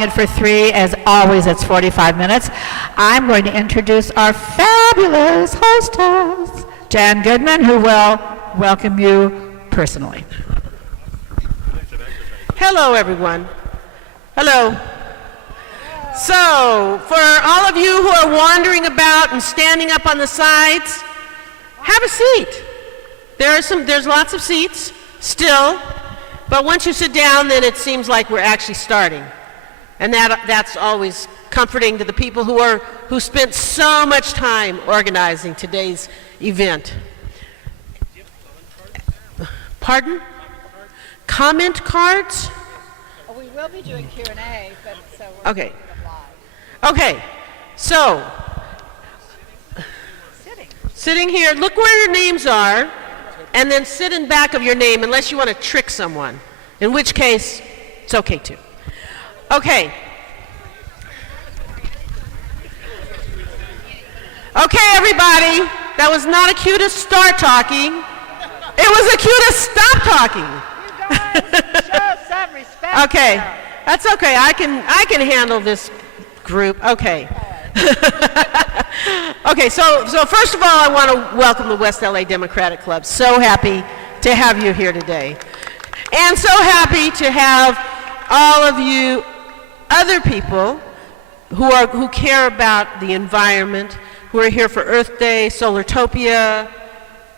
holding it for 3. As always, it's 45 minutes. I'm going to introduce our fabulous hostess, Jan Goodman, who will welcome you personally. Hello, everyone. Hello. So, for all of you who are wandering about and standing up on the sides, have a seat. There's lots of seats still, but once you sit down, then it seems like we're actually starting. And that's always comforting to the people who spent so much time organizing today's event. Pardon? Comment cards? We will be doing Q&A, but so okay. Okay, so sitting here, look where your names are, and then sit in back of your name unless you want to trick someone, in which case it's okay too. Okay. Okay, everybody, that was not a cue to start talking. It was a cue to stop talking. You guys, show some respect. Okay, that's okay. I can handle this group. Okay. Okay, so first of all, I want to welcome the West LA Democratic Club. So happy to have you here today. And so happy to have all of you other people who care about the environment, who are here for Earth Day, Solartopia,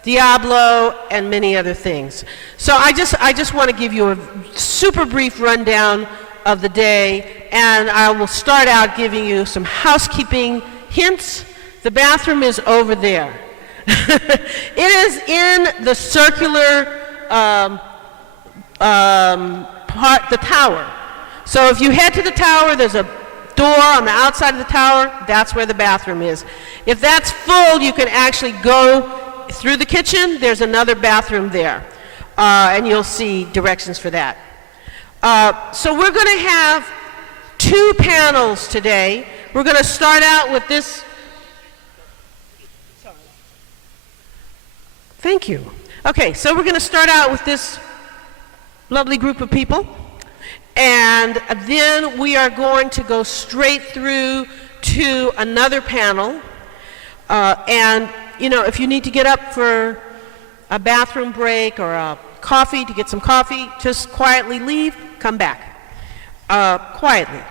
Diablo, and many other things. So I just want to give you a super brief rundown of the day, and I will start out giving you some housekeeping hints. The bathroom is over there. It is in the circular part, the tower. So if you head to the tower, there's a door on the outside of the tower. That's where the bathroom is. If that's full, you can actually go through the kitchen. There's another bathroom there, and you'll see directions for that. So we're going to have 2 panels today. We're going to start out with this. Thank you. Okay, so we're going to start out with this lovely group of people, and then we are going to go straight through to another panel. And, you know, if you need to get up for a bathroom break or a coffee, to get some coffee, just quietly leave, come back. Quietly.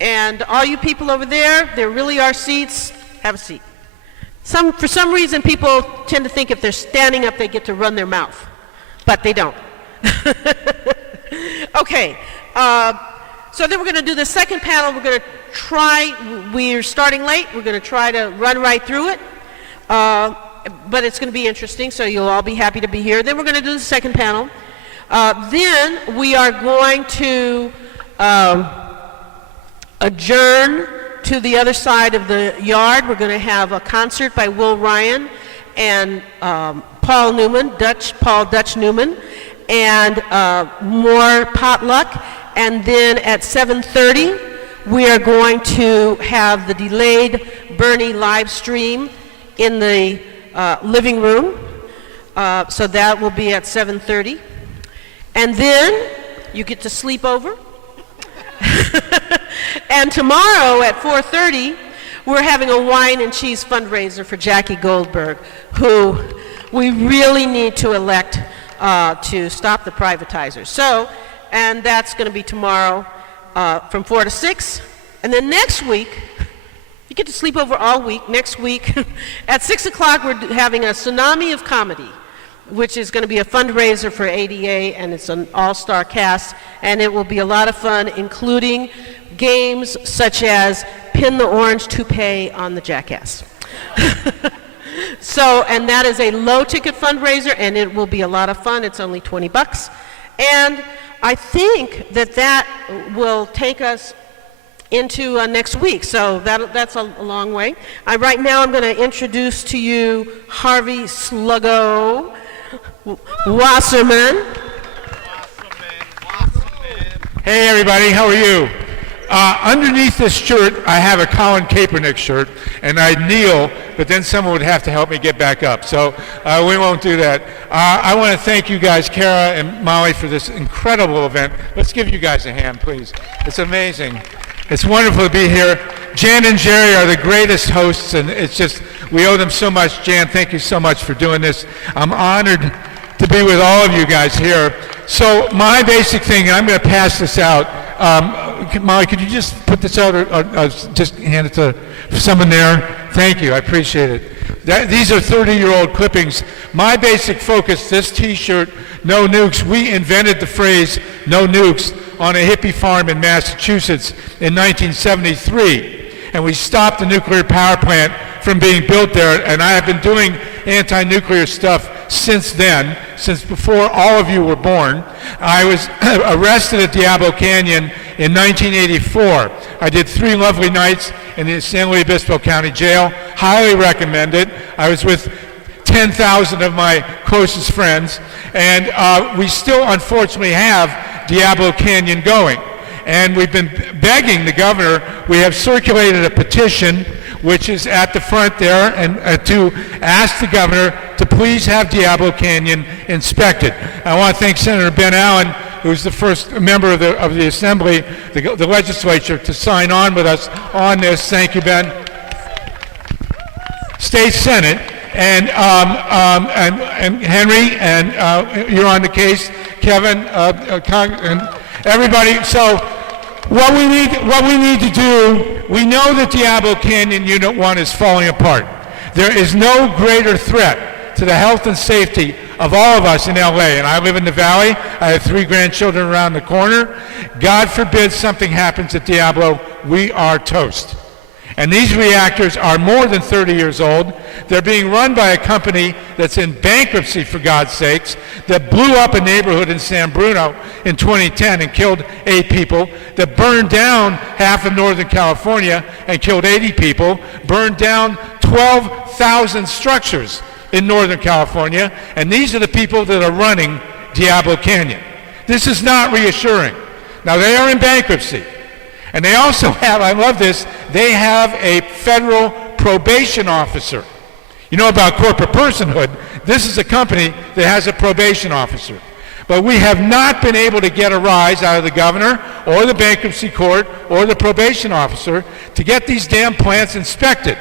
And all you people over there really are seats. Have a seat. For some reason, people tend to think if they're standing up, they get to run their mouth. But they don't. Okay. So then we're going to do the second panel. We're starting late. We're going to try to run right through it. But it's going to be interesting, so you'll all be happy to be here. Then we're going to do the second panel. Then we are going to adjourn to the other side of the yard. We're going to have a concert by Will Ryan and Paul Dutch Newman, and more potluck. And then at 7:30, we are going to have the delayed Bernie live stream in the living room. So that will be at 7:30. And then you get to sleep over. And tomorrow at 4:30, we're having a wine and cheese fundraiser for Jackie Goldberg, who we really need to elect to stop the privatizers. So, and that's going to be tomorrow from 4 to 6. And then next week, you get to sleep over all week. Next week, at 6 o'clock, we're having a Tsunami of Comedy, which is going to be a fundraiser for ADA, and it's an all-star cast, and it will be a lot of fun, including games such as pin the orange toupee on the jackass. So, and that is a low-ticket fundraiser, and it will be a lot of fun. It's only $20. And I think that will take us into next week, so that's a long way. Right now I'm going to introduce to you Harvey Sluggo Wasserman. Hey everybody, how are you? Underneath this shirt, I have a Colin Kaepernick shirt, and I kneel, but then someone would have to help me get back up. So we won't do that. I want to thank you guys, Kara and Molly, for this incredible event. Let's give you guys a hand, please. It's amazing. It's wonderful to be here. Jan and Jerry are the greatest hosts, and it's just, we owe them so much. Jan, thank you so much for doing this. I'm honored to be with all of you guys here. So my basic thing, and I'm going to pass this out. Molly, could you just put this out, or just hand it to someone there? Thank you, I appreciate it. These are 30-year-old clippings. My basic focus, this T-shirt, No Nukes, we invented the phrase no nukes on a hippie farm in Massachusetts in 1973. And we stopped the nuclear power plant from being built there, and I have been doing anti-nuclear stuff since then, since before all of you were born. I was arrested at Diablo Canyon in 1984. I did 3 lovely nights in the San Luis Obispo County Jail. Highly recommend it. I was with 10,000 of my closest friends, and we still unfortunately have Diablo Canyon going. And we've been begging the governor. We have circulated a petition, which is at the front there, and to ask the governor to please have Diablo Canyon inspected. I want to thank Senator Ben Allen, who's the first member of the Assembly, the legislature, to sign on with us on this. Thank you, Ben. State Senate, and Henry, and you're on the case, Kevin, and everybody. So what we need to do, we know that Diablo Canyon Unit 1 is falling apart. There is no greater threat to the health and safety of all of us in LA, and I live in the Valley. I have 3 grandchildren around the corner. God forbid something happens at Diablo, we are toast. And these reactors are more than 30 years old. They're being run by a company that's in bankruptcy, for God's sakes, that blew up a neighborhood in San Bruno in 2010 and killed 8 people, that burned down half of Northern California and killed 80 people, burned down 12,000 structures in Northern California, and these are the people that are running Diablo Canyon. This is not reassuring. Now, they are in bankruptcy. And they also have, I love this, they have a federal probation officer. You know about corporate personhood, this is a company that has a probation officer. But we have not been able to get a rise out of the governor or the bankruptcy court or the probation officer to get these damn plants inspected.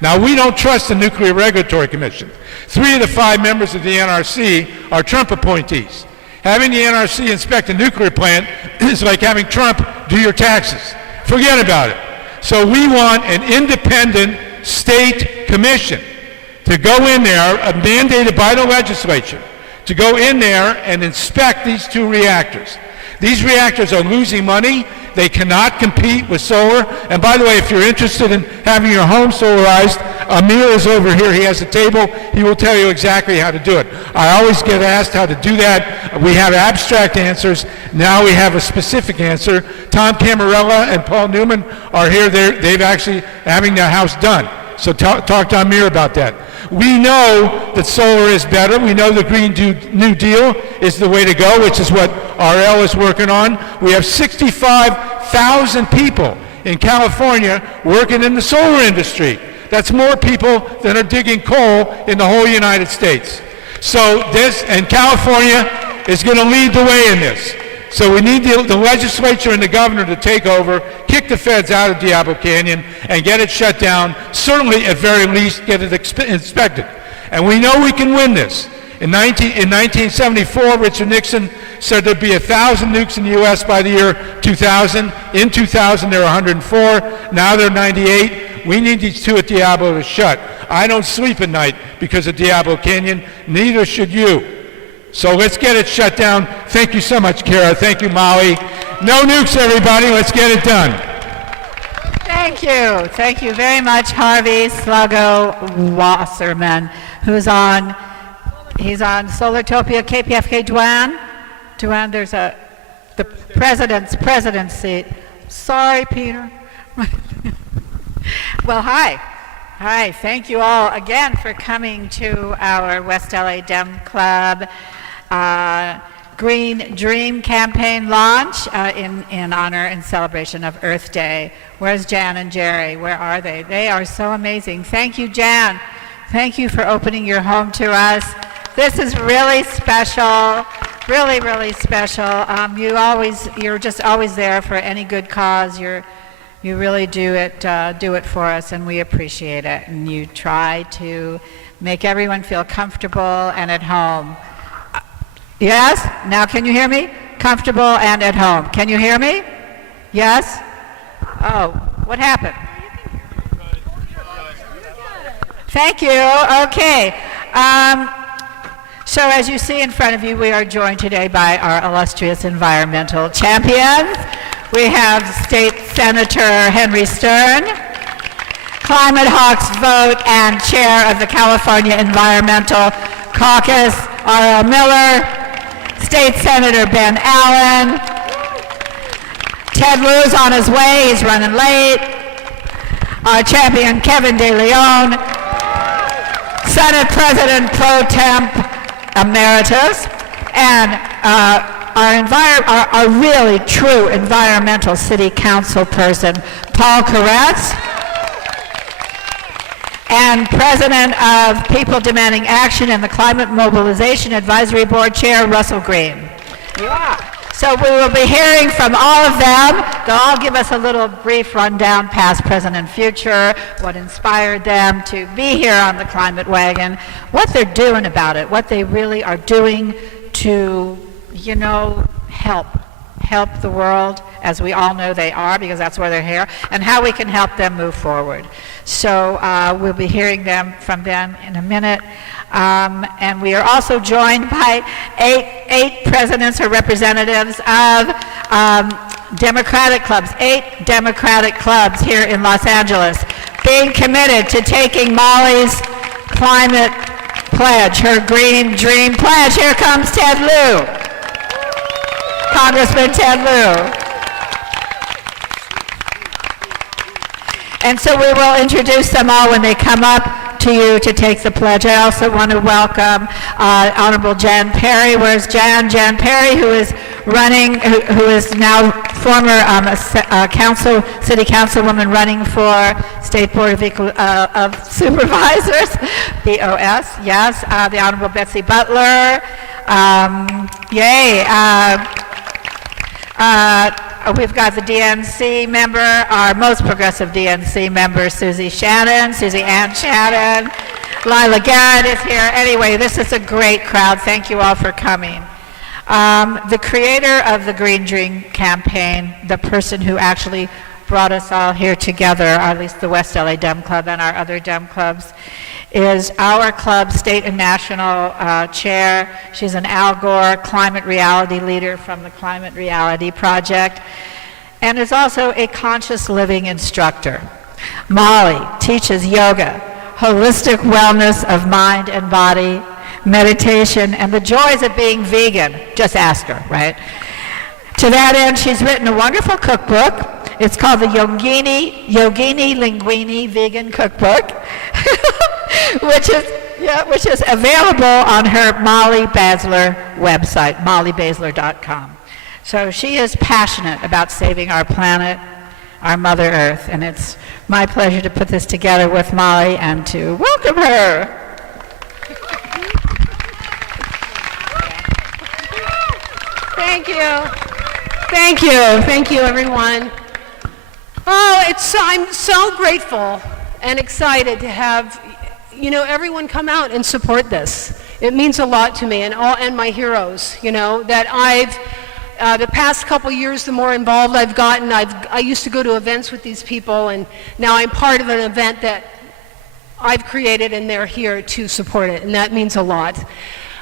Now, we don't trust the Nuclear Regulatory Commission. 3 of the 5 members of the NRC are Trump appointees. Having the NRC inspect a nuclear plant is like having Trump do your taxes. Forget about it. So we want an independent state commission to go in there, mandated by the legislature, to go in there and inspect these 2 reactors. These reactors are losing money. They cannot compete with solar. And by the way, if you're interested in having your home solarized, Amir is over here. He has a table. He will tell you exactly how to do it. I always get asked how to do that. We have abstract answers. Now we have a specific answer. Tom Camarella and Paul Newman are here. They've actually having their house done. So talk to Amir about that. We know that solar is better. We know the Green New Deal is the way to go, which is what RL is working on. We have 65,000 people in California working in the solar industry. That's more people than are digging coal in the whole United States. So and California is going to lead the way in this. So we need the legislature and the governor to take over, kick the feds out of Diablo Canyon, and get it shut down. Certainly, at very least, get it inspected. And we know we can win this. In 1974, Richard Nixon said there'd be 1,000 nukes in the U.S. by the year 2000. In 2000, there were 104. Now there are 98. We need these 2 at Diablo to shut. I don't sleep at night because of Diablo Canyon. Neither should you. So let's get it shut down. Thank you so much, Kara. Thank you, Molly. No nukes, everybody. Let's get it done. Thank you. Thank you very much, Harvey Slago Wasserman, he's on Solartopia KPFK. Duane, there's the president's seat. Sorry, Peter. Well, hi. Hi, thank you all again for coming to our West LA Dem Club. Green Dream campaign launch in honor and celebration of Earth Day. Where's Jan and Jerry? Where are they? They are so amazing. Thank you, Jan. Thank you for opening your home to us. This is really special, really, really special. You're just always there for any good cause. You really do it for us, and we appreciate it. And you try to make everyone feel comfortable and at home. Yes? Now can you hear me? Comfortable and at home. Can you hear me? Yes? Oh, what happened? Thank you. Okay. So as you see in front of you, we are joined today by our illustrious environmental champions. We have State Senator Henry Stern, Climate Hawks vote and Chair of the California Environmental Caucus, R.L. Miller, State Senator Ben Allen, Ted Lieu's on his way, he's running late, our champion Kevin Deleon, Senate President Pro Temp Emeritus, and our really true environmental city council person, Paul Koretz, and President of People Demanding Action and the Climate Mobilization Advisory Board Chair, Russell Greene. Yeah. So we will be hearing from all of them. They'll all give us a little brief rundown, past, present, and future, what inspired them to be here on the Climate Wagon, what they're doing about it, what they really are doing to, help the world, as we all know they are, because that's why they're here, and how we can help them move forward. So we'll be hearing from them in a minute. And we are also joined by eight presidents or representatives of Democratic clubs, 8 Democratic clubs here in Los Angeles, being committed to taking Molly's climate pledge, her Green Dream pledge. Here comes Ted Lieu, Congressman Ted Lieu. And so we will introduce them all when they come up to you to take the pledge. I also want to welcome Honorable Jan Perry. Where's Jan? Jan Perry, who is running, who is now former city councilwoman running for State Board of Supervisors, BOS. Yes, the Honorable Betsy Basler. Yay. We've got the DNC member, our most progressive DNC member, Susie Ann Shannon. Lila Garrett is here. Anyway, this is a great crowd. Thank you all for coming. The creator of the Green Dream campaign, the person who actually brought us all here together, or at least the West LA Dem Club and our other Dem clubs, is our club's state and national chair. She's an Al Gore climate reality leader from the Climate Reality Project, and is also a conscious living instructor. Molly teaches yoga, holistic wellness of mind and body, meditation, and the joys of being vegan. Just ask her, right? To that end, she's written a wonderful cookbook. It's called the Yogini Linguini Vegan Cookbook, which is available on her Molly Basler website, mollybasler.com. So she is passionate about saving our planet, our Mother Earth, and it's my pleasure to put this together with Molly and to welcome her. Thank you. Thank you, everyone. Oh, I'm so grateful and excited to have, everyone come out and support this. It means a lot to me and my heroes, that I've, the past couple years, the more involved I've gotten, I used to go to events with these people, and now I'm part of an event that I've created, and they're here to support it, and that means a lot.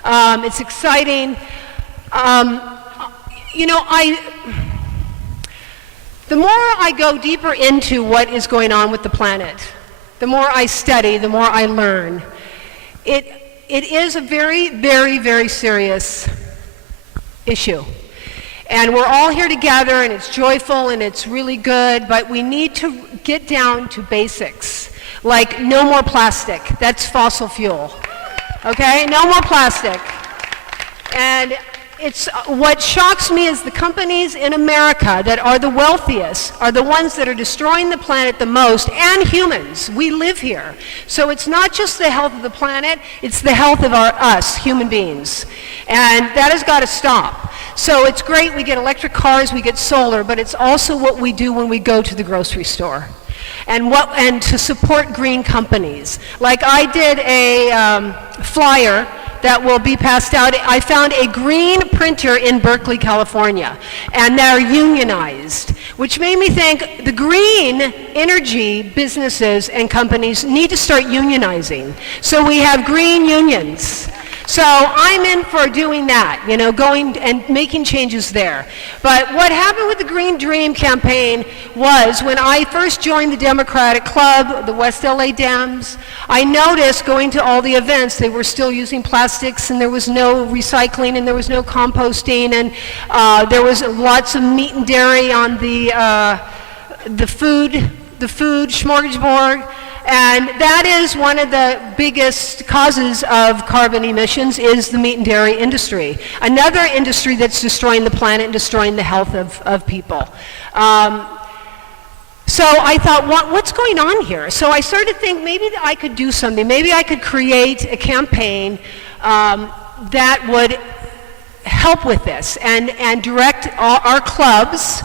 It's exciting. The more I go deeper into what is going on with the planet, the more I study, the more I learn. It is a very, very, very serious issue. And we're all here together, and it's joyful, and it's really good, but we need to get down to basics, like no more plastic. That's fossil fuel. Okay? No more plastic. And it's what shocks me is the companies in America that are the wealthiest are the ones that are destroying the planet the most, and humans. We live here. So it's not just the health of the planet, it's the health of us, human beings. And that has got to stop. So it's great we get electric cars, we get solar, but it's also what we do when we go to the grocery store. And to support green companies. Like I did a flyer that will be passed out. I found a Greene printer in Berkeley, California, and they're unionized, which made me think the green energy businesses and companies need to start unionizing. So we have green unions. So I'm in for doing that, going and making changes there. But what happened with the Green Dream campaign was when I first joined the Democratic Club, the West LA Dems, I noticed going to all the events, they were still using plastics and there was no recycling and there was no composting and there was lots of meat and dairy on the food smorgasbord. And that is one of the biggest causes of carbon emissions is the meat and dairy industry. Another industry that's destroying the planet and destroying the health of people. So I thought, what's going on here? So I started to think maybe I could do something. Maybe I could create a campaign that would help with this and direct our clubs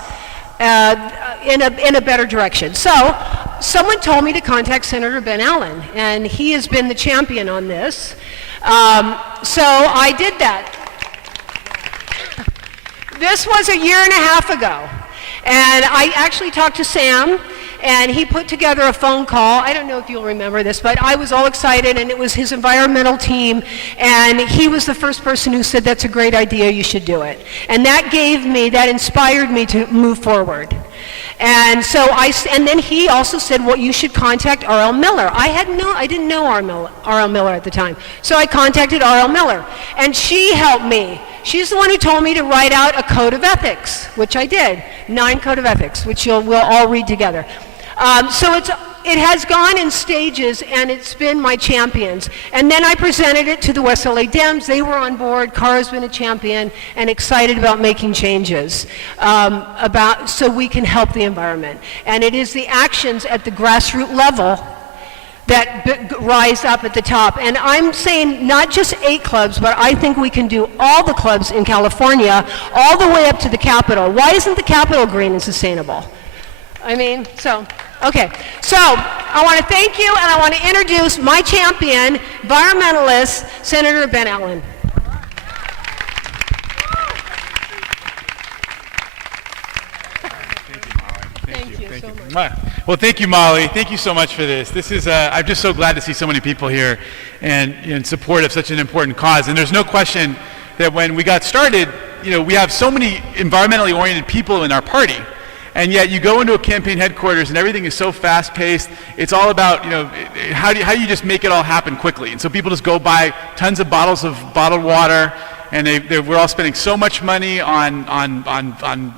in a better direction. So someone told me to contact Senator Ben Allen, and he has been the champion on this. So I did that. This was a year and a half ago, and I actually talked to Sam, and he put together a phone call. I don't know if you'll remember this, but I was all excited, and it was his environmental team, and he was the first person who said, that's a great idea, you should do it. And that inspired me to move forward. And so and then he also said, well, you should contact R.L. Miller. I didn't know R.L. Miller at the time. So I contacted R.L. Miller, and she helped me. She's the one who told me to write out a code of ethics, which I did, 9 code of ethics, which we'll all read together. So it has gone in stages, and it's been my champions. And then I presented it to the West LA Dems. They were on board. Cara's been a champion and excited about making changes so we can help the environment. And it is the actions at the grassroots level that rise up at the top. And I'm saying not just 8 clubs, but I think we can do all the clubs in California, all the way up to the Capitol. Why isn't the Capitol green and sustainable? Okay, so I want to thank you, and I want to introduce my champion, environmentalist, Senator Ben Allen. Thank you so much. Well, thank you, Molly. Thank you so much for this. This is, I'm just so glad to see so many people here and in support of such an important cause. And there's no question that when we got started, we have so many environmentally oriented people in our party. And yet you go into a campaign headquarters and everything is so fast-paced. It's all about, how do you just make it all happen quickly? And so people just go buy tons of bottles of bottled water, and we're all spending so much money on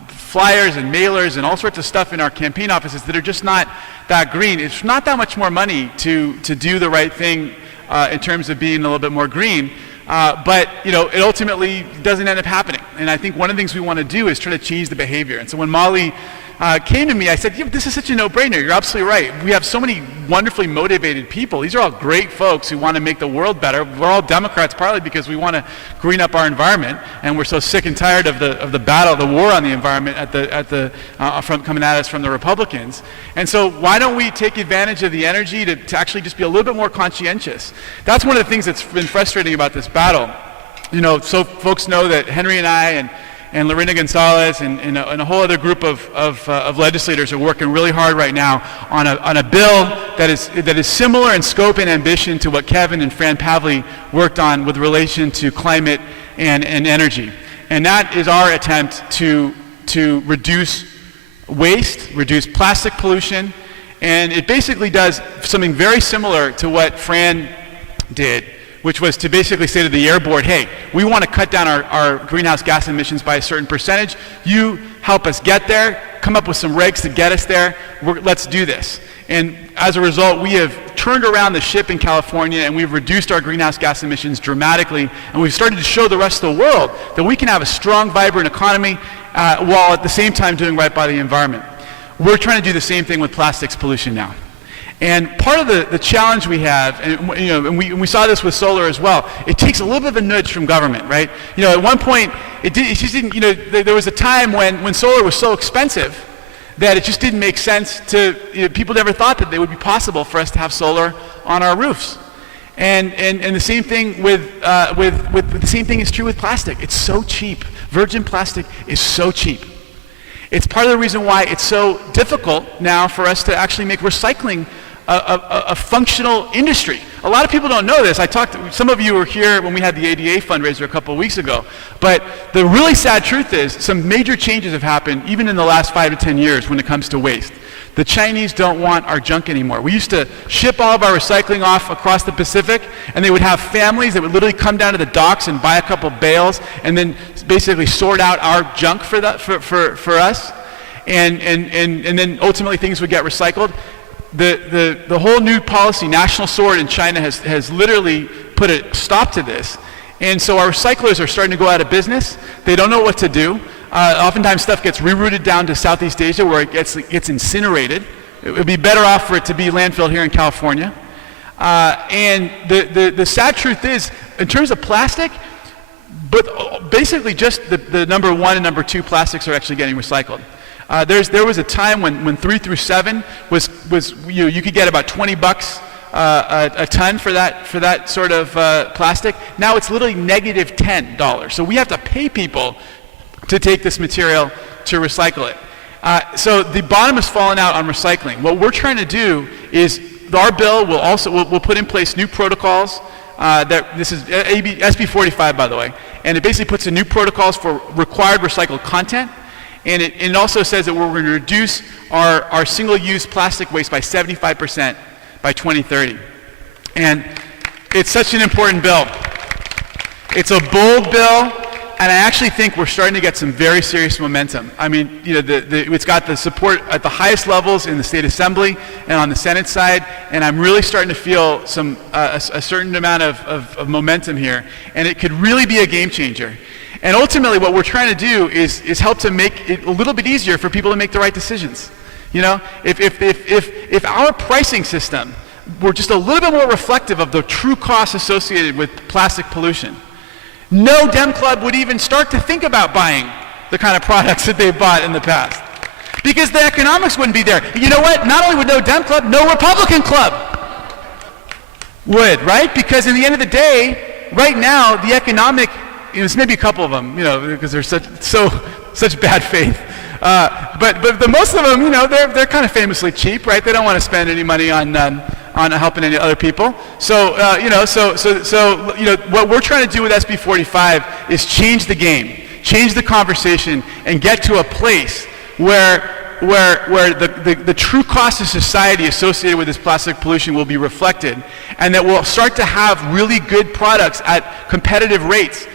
flyers and mailers and all sorts of stuff in our campaign offices that are just not that green. It's not that much more money to do the right thing in terms of being a little bit more green. But it ultimately doesn't end up happening. And I think one of the things we want to do is try to change the behavior. And so when Molly came to me, I said, this is such a no-brainer. You're absolutely right. We have so many wonderfully motivated people. These are all great folks who want to make the world better. We're all Democrats partly because we want to green up our environment, and we're so sick and tired of the battle, the war on the environment from coming at us from the Republicans. And so why don't we take advantage of the energy to actually just be a little bit more conscientious? That's one of the things that's been frustrating about this battle. So folks know that Henry and I and Lorena Gonzalez and a whole other group of legislators are working really hard right now on a bill that is similar in scope and ambition to what Kevin and Fran Pavley worked on with relation to climate and energy. And that is our attempt to reduce waste, reduce plastic pollution, and it basically does something very similar to what Fran did, which was to basically say to the Air Board, hey, we want to cut down our greenhouse gas emissions by a certain percentage. You help us get there. come up with some regs to get us there. Let's do this. And as a result, we have turned around the ship in California, and we've reduced our greenhouse gas emissions dramatically, and we've started to show the rest of the world that we can have a strong, vibrant economy while at the same time doing right by the environment. We're trying to do the same thing with plastics pollution now. And part of the challenge we have, and we saw this with solar as well, it takes a little bit of a nudge from government, right? At one point, it just didn't, there was a time when solar was so expensive that it just didn't make sense to, people never thought that it would be possible for us to have solar on our roofs. And the same thing the same thing is true with plastic. It's so cheap. Virgin plastic is so cheap. It's part of the reason why it's so difficult now for us to actually make recycling a functional industry. A lot of people don't know this. Some of you were here when we had the ADA fundraiser a couple of weeks ago. But the really sad truth is some major changes have happened even in the last 5 to 10 years when it comes to waste. The Chinese don't want our junk anymore. We used to ship all of our recycling off across the Pacific, and they would have families that would literally come down to the docks and buy a couple bales and then basically sort out our junk for us. And then ultimately things would get recycled. The whole new policy, National Sword in China, has literally put a stop to this. And so our recyclers are starting to go out of business. They don't know what to do. Oftentimes stuff gets rerouted down to Southeast Asia where it gets incinerated. It would be better off for it to be landfilled here in California. And the sad truth is, in terms of plastic, but basically just the number 1 and number 2 plastics are actually getting recycled. There was a time when 3 through 7 was you could get about $20 a ton for that sort of plastic. Now it's literally negative $10. So we have to pay people to take this material to recycle it. So the bottom has fallen out on recycling. What we're trying to do is our bill will put in place new protocols. This is SB 45, by the way, and it basically puts in new protocols for required recycled content. And it also says that we're going to reduce our single-use plastic waste by 75% by 2030. And it's such an important bill. It's a bold bill, and I actually think we're starting to get some very serious momentum. I mean, it's got the support at the highest levels in the state assembly and on the Senate side, and I'm really starting to feel a certain amount of momentum here, and it could really be a game changer. And ultimately, what we're trying to do is help to make it a little bit easier for people to make the right decisions. If our pricing system were just a little bit more reflective of the true costs associated with plastic pollution, no Dem Club would even start to think about buying the kind of products that they've bought in the past. Because the economics wouldn't be there. You know what? Not only would no Dem Club, no Republican club would, right? Because in the end of the day, right now, the economic, it's maybe a couple of them, because they're such bad faith. But the most of them, they're kind of famously cheap, right? They don't want to spend any money on helping any other people. So what we're trying to do with SB 45 is change the game, change the conversation, and get to a place where the true cost of society associated with this plastic pollution will be reflected, and that we'll start to have really good products at competitive rates.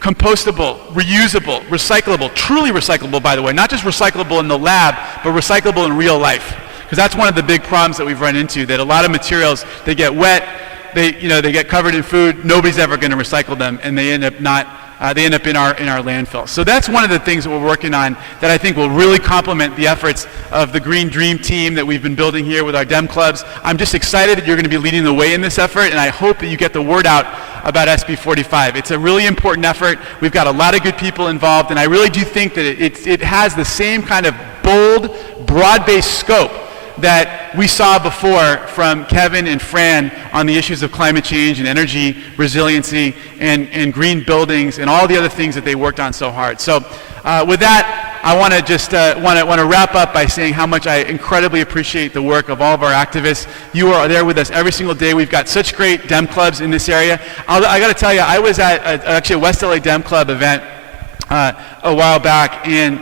Compostable, reusable, recyclable, truly recyclable, by the way, not just recyclable in the lab, but recyclable in real life. Because that's one of the big problems that we've run into, that a lot of materials, they get wet, they get covered in food, nobody's ever going to recycle them, and they end up in our landfill. So that's one of the things that we're working on that I think will really complement the efforts of the Green Dream team that we've been building here with our Dem clubs. I'm just excited that you're going to be leading the way in this effort, and I hope that you get the word out about SB 45. It's a really important effort. We've got a lot of good people involved, and I really do think that it has the same kind of bold, broad-based scope that we saw before from Kevin and Fran on the issues of climate change and energy resiliency and green buildings and all the other things that they worked on so hard. So with that, I want to just want to wrap up by saying how much I incredibly appreciate the work of all of our activists. You are there with us every single day. We've got such great Dem clubs in this area. I got to tell you, I was at actually a West LA Dem Club event a while back, and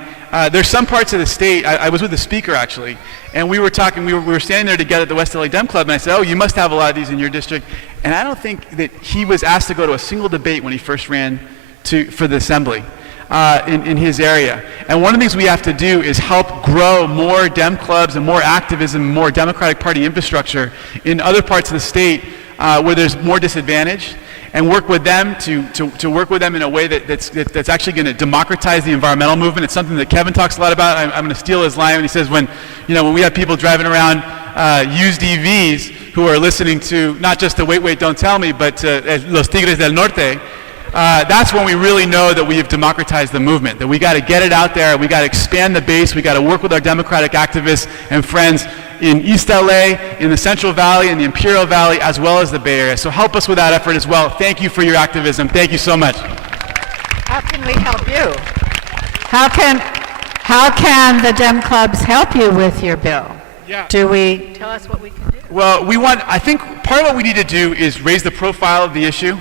there's some parts of the state, I was with the speaker actually, and we were talking, we were standing there together at the West LA Dem Club, and I said, oh, you must have a lot of these in your district. And I don't think that he was asked to go to a single debate when he first ran for the assembly. in his area. And one of the things we have to do is help grow more Dem clubs and more activism, more Democratic Party infrastructure in other parts of the state where there's more disadvantage, and work with them to work with them in a way that's actually going to democratize the environmental movement. It's something that Kevin talks a lot about. I'm going to steal his line when he says when we have people driving around used EVs who are listening to not just the Wait, Don't Tell Me, but Los Tigres del Norte, that's when we really know that we have democratized the movement, that we got to get it out there, we got to expand the base, we got to work with our Democratic activists and friends in East LA, in the Central Valley, in the Imperial Valley, as well as the Bay Area. So help us with that effort as well. Thank you for your activism. Thank you so much. How can we help you? How can the Dem clubs help you with your bill? Yeah. Tell us what we can do? Well, I think part of what we need to do is raise the profile of the issue,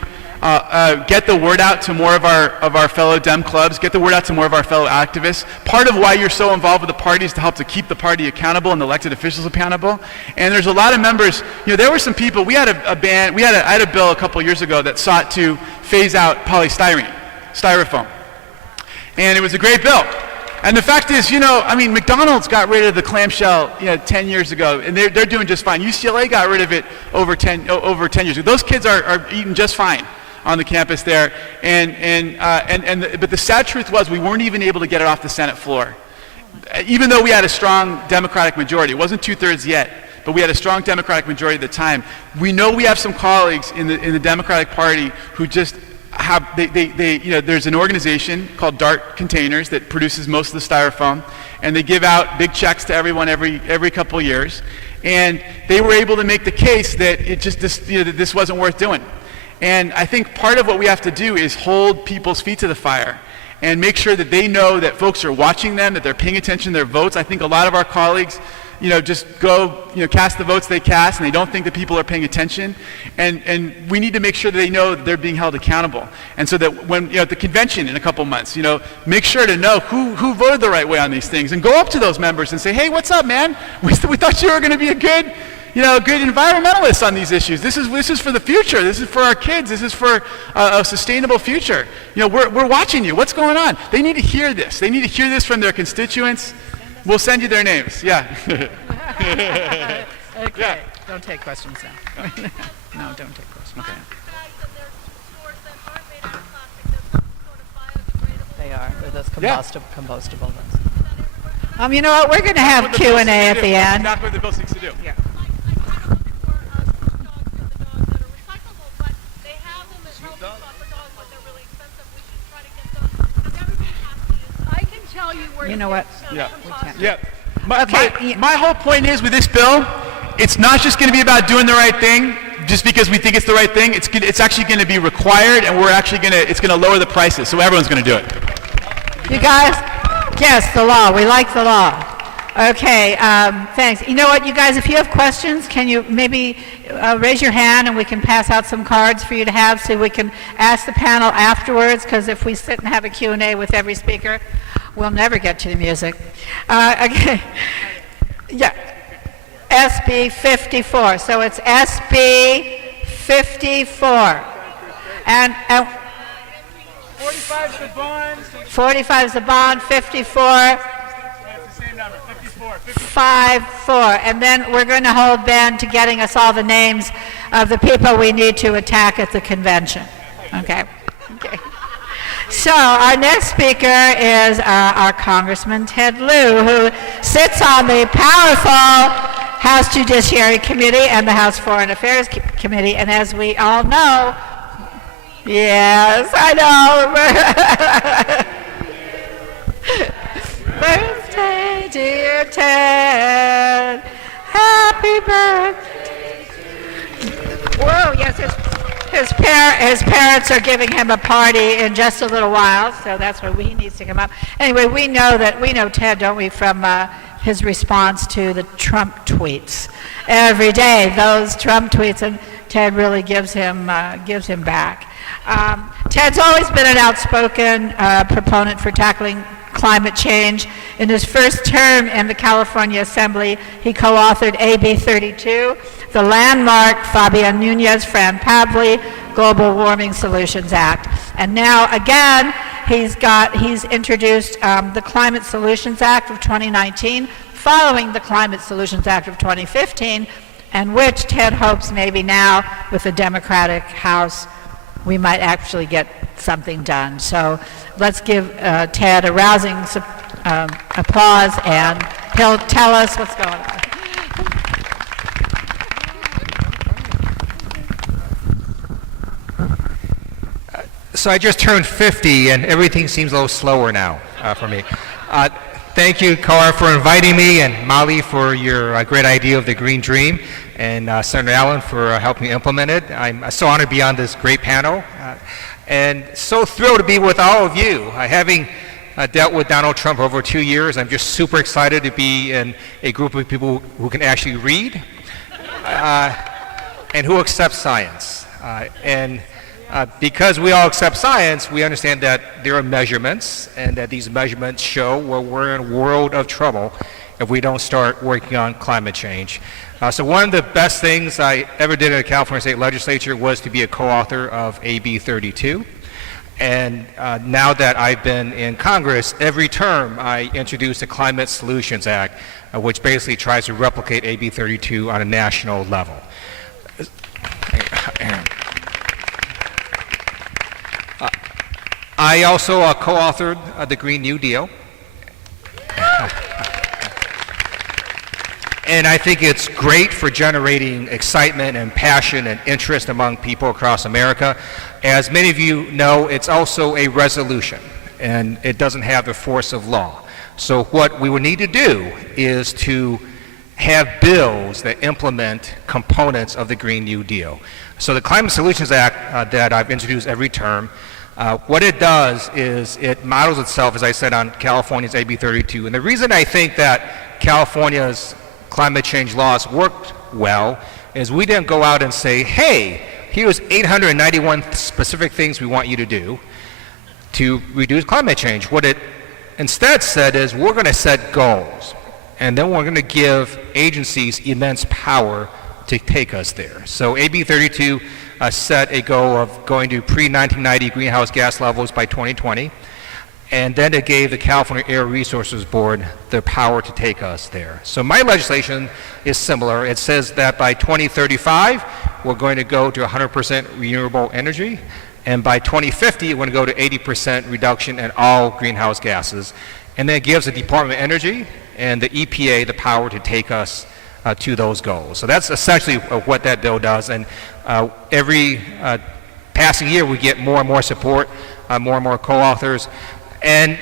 get the word out to more of our fellow Dem clubs, get the word out to more of our fellow activists. Part of why you're so involved with the party is to help to keep the party accountable and the elected officials accountable. And there's a lot of members, there were some people, I had a bill a couple years ago that sought to phase out styrofoam. And it was a great bill. And the fact is, McDonald's got rid of the clamshell, 10 years ago, and they're doing just fine. UCLA got rid of it over 10 years ago. Those kids are eating just fine on the campus there. But the sad truth was we weren't even able to get it off the Senate floor. Even though we had a strong Democratic majority. It wasn't 2/3 yet, but we had a strong Democratic majority at the time. We know we have some colleagues in the Democratic Party who just there's an organization called DART Containers that produces most of the styrofoam, and they give out big checks to everyone every couple of years. And they were able to make the case that that this wasn't worth doing. And I think part of what we have to do is hold people's feet to the fire and make sure that they know that folks are watching them, that they're paying attention to their votes. I think a lot of our colleagues just go, cast the votes they cast, and they don't think that people are paying attention. And we need to make sure that they know that they're being held accountable. And so that when, at the convention in a couple months, make sure to know who voted the right way on these things, and go up to those members and say, hey, what's up, man? We thought you were going to be a good environmentalist on these issues. This is for the future. This is for our kids. This is for a sustainable future. We're watching you. What's going on? They need to hear this. They need to hear this from their constituents. We'll send you their names. Yeah. Okay. Yeah. Don't take questions now. No, don't take questions. Okay. They are. They're those Yeah. compostable ones. You know what? We're going to have Q&A at the end. That's what the bill seeks to do. Yeah. You know what? Yeah. We can't. Yeah. Okay. My whole point is with this bill, it's not just going to be about doing the right thing just because we think it's the right thing. It's actually going to be required, and it's going to lower the prices, so everyone's going to do it. You guys? Yes, the law. We like the law. Okay, thanks. You know what, you guys, if you have questions, can you maybe raise your hand and we can pass out some cards for you to have so we can ask the panel afterwards, because if we sit and have a Q&A with every speaker, we'll never get to the music. Okay. Yeah. SB 54. So it's SB 54. And 45 is the bond. 45 is the bond, 54. That's the same number, 54. 54. And then we're going to hold Ben to getting us all the names of the people we need to attack at the convention. Okay. Okay. So our next speaker is our Congressman Ted Lieu, who sits on the powerful House Judiciary Committee and the House Foreign Affairs Committee. And as we all know, yes, I know. Birthday, dear Ted. Happy birthday. Whoa, yes, his parents are giving him a party in just a little while, so that's why he needs to come up. Anyway, we know Ted, don't we, from his response to the Trump tweets. Every day, those Trump tweets, and Ted really gives him back. Ted's always been an outspoken proponent for tackling climate change. In his first term in the California Assembly, he co-authored AB 32, the landmark Fabian Nunez-Fran Pavley Global Warming Solutions Act. And now, again, he's introduced the Climate Solutions Act of 2019, following the Climate Solutions Act of 2015, and which Ted hopes maybe now with the Democratic House we might actually get something done. So let's give Ted a rousing applause, and he'll tell us what's going on. So I just turned 50, and everything seems a little slower now for me. Thank you, Cara, for inviting me, and Molly for your great idea of the Green Dream, and Senator Allen for helping implement it. I'm so honored to be on this great panel, and so thrilled to be with all of you. Having dealt with Donald Trump over 2 years, I'm just super excited to be in a group of people who can actually read and who accept science. Because we all accept science, we understand that there are measurements, and that these measurements show we're in a world of trouble if we don't start working on climate change. So one of the best things I ever did in the California State Legislature was to be a co-author of AB 32. And now that I've been in Congress, every term I introduce the Climate Solutions Act, which basically tries to replicate AB 32 on a national level. I also co-authored the Green New Deal. And I think it's great for generating excitement and passion and interest among people across America. As many of you know, it's also a resolution, and it doesn't have the force of law. So what we would need to do is to have bills that implement components of the Green New Deal. So the Climate Solutions Act that I've introduced every term, what it does is it models itself, as I said, on California's AB 32. And the reason I think that California's climate change laws worked well is we didn't go out and say, hey, here's 891 specific things we want you to do to reduce climate change. What it instead said is we're going to set goals, and then we're going to give agencies immense power to take us there. So AB 32 set a goal of going to pre-1990 greenhouse gas levels by 2020, and then it gave the California Air Resources Board the power to take us there. So my legislation is similar. It says that by 2035, we're going to go to 100% renewable energy, and by 2050, we're going to go to 80% reduction in all greenhouse gases. And then it gives the Department of Energy and the EPA the power to take us to those goals. So that's essentially what that bill does. And every passing year, we get more and more support, more and more co-authors. And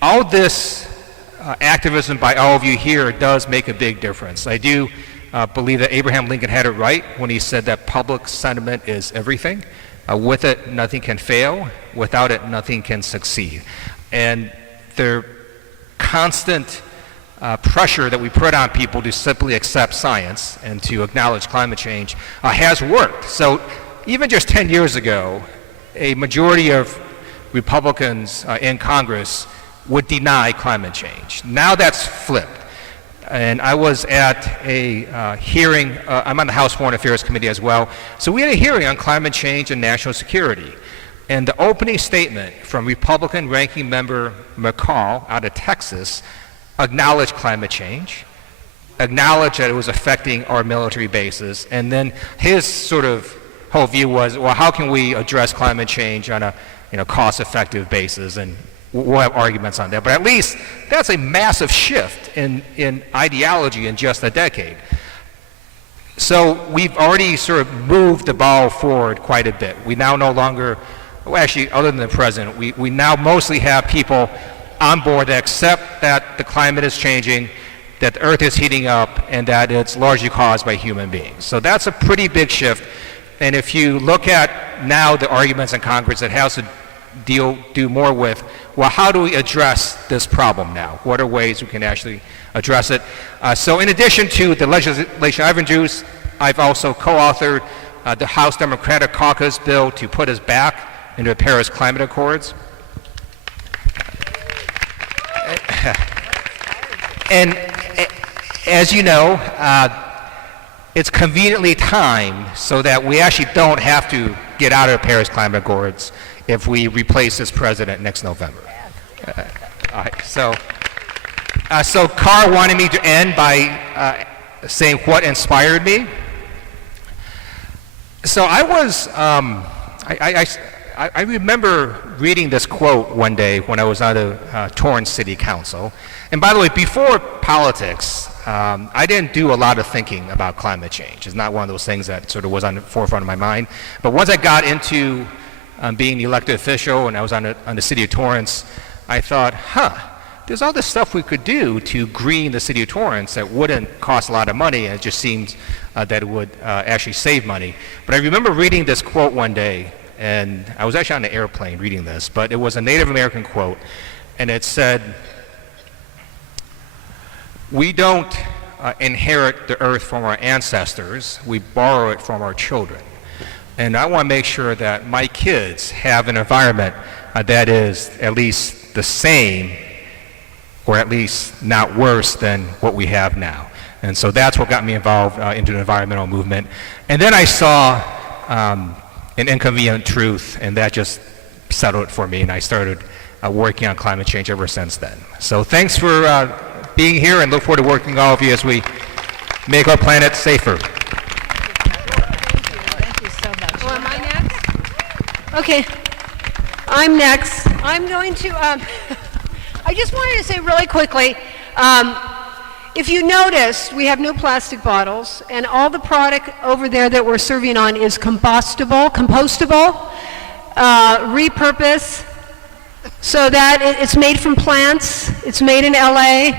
all this activism by all of you here does make a big difference. I do believe that Abraham Lincoln had it right when he said that public sentiment is everything. With it, nothing can fail. Without it, nothing can succeed. And the constant pressure that we put on people to simply accept science and to acknowledge climate change has worked. So even just 10 years ago, a majority of Republicans in Congress would deny climate change. Now that's flipped. And I was at a hearing, I'm on the House Foreign Affairs Committee as well, so we had a hearing on climate change and national security. And the opening statement from Republican Ranking Member McCall out of Texas acknowledged climate change, acknowledged that it was affecting our military bases, and then his sort of whole view was, well, how can we address climate change on a cost-effective basis? And we'll have arguments on that. But at least that's a massive shift in ideology in just a decade. So we've already sort of moved the ball forward quite a bit. We now no longer, well, actually, other than the president, we now mostly have people on board that accept that the climate is changing, that the earth is heating up, and that it's largely caused by human beings. So that's a pretty big shift. And if you look at now the arguments in Congress, it has to do more with, well, how do we address this problem now? What are ways we can actually address it? So in addition to the legislation I've introduced, I've also co-authored the House Democratic Caucus bill to put us back into the Paris Climate Accords. And as you know, it's conveniently timed so that we actually don't have to get out of the Paris Climate Accords if we replace this president next November. All right, so Carr wanted me to end by saying what inspired me. So I was, I remember reading this quote one day when I was on the Torrance City Council. And by the way, before politics, I didn't do a lot of thinking about climate change. It's not one of those things that sort of was on the forefront of my mind. But once I got into being the elected official and I was on the city of Torrance, I thought, there's all this stuff we could do to green the city of Torrance that wouldn't cost a lot of money, and it just seemed that it would actually save money. But I remember reading this quote one day, and I was actually on an airplane reading this, but it was a Native American quote, and it said, "We don't inherit the earth from our ancestors, we borrow it from our children." And I want to make sure that my kids have an environment that is at least the same, or at least not worse than what we have now. And so that's what got me involved into the environmental movement. And then I saw an inconvenient truth, and that just settled it for me, and I started working on climate change ever since then. So thanks for being here, and look forward to working with all of you as we make our planet safer. Thank you so much. Oh, am I next? Okay, I'm next. I'm going to, I just wanted to say really quickly, if you noticed, we have no plastic bottles, and all the product over there that we're serving on is compostable, repurpose, so that it's made from plants. It's made in LA.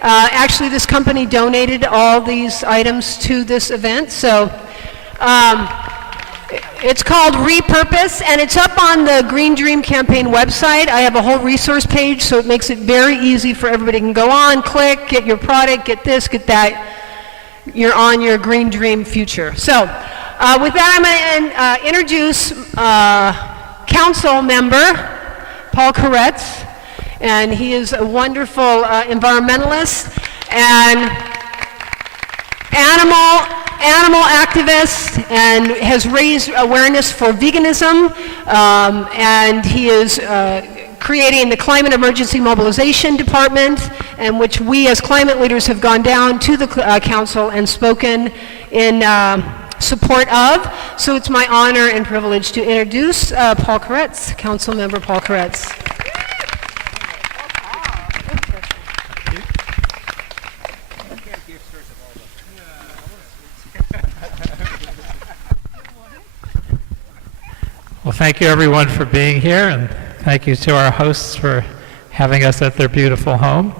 Actually, this company donated all these items to this event, so it's called Repurpose, and it's up on the Green Dream campaign website. I have a whole resource page, so it makes it very easy for everybody to go on, click, get your product, get this, get that. You're on your Green Dream future. So with that, I'm going to introduce Council Member Paul Koretz, and he is a wonderful environmentalist and animal activist, and has raised awareness for veganism, and he is creating the Climate Emergency Mobilization Department, in which we as climate leaders have gone down to the council and spoken in support of. So it's my honor and privilege to introduce Paul Koretz, Council Member Paul Koretz. Well, thank you everyone for being here, and thank you to our hosts for having us at their beautiful home.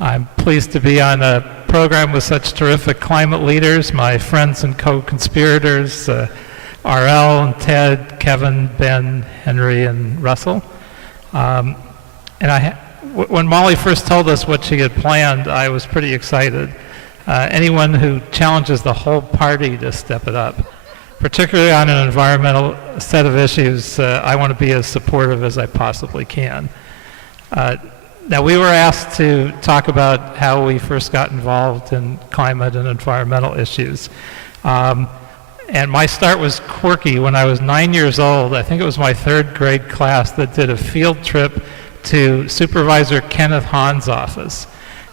I'm pleased to be on a program with such terrific climate leaders, my friends and co-conspirators, RL and Ted, Kevin, Ben, Henry, and Russell. And when Molly first told us what she had planned, I was pretty excited. Anyone who challenges the whole party to step it up, particularly on an environmental set of issues, I want to be as supportive as I possibly can. Now, we were asked to talk about how we first got involved in climate and environmental issues. And my start was quirky. When I was 9 years old, I think it was my third grade class that did a field trip to Supervisor Kenneth Hahn's office.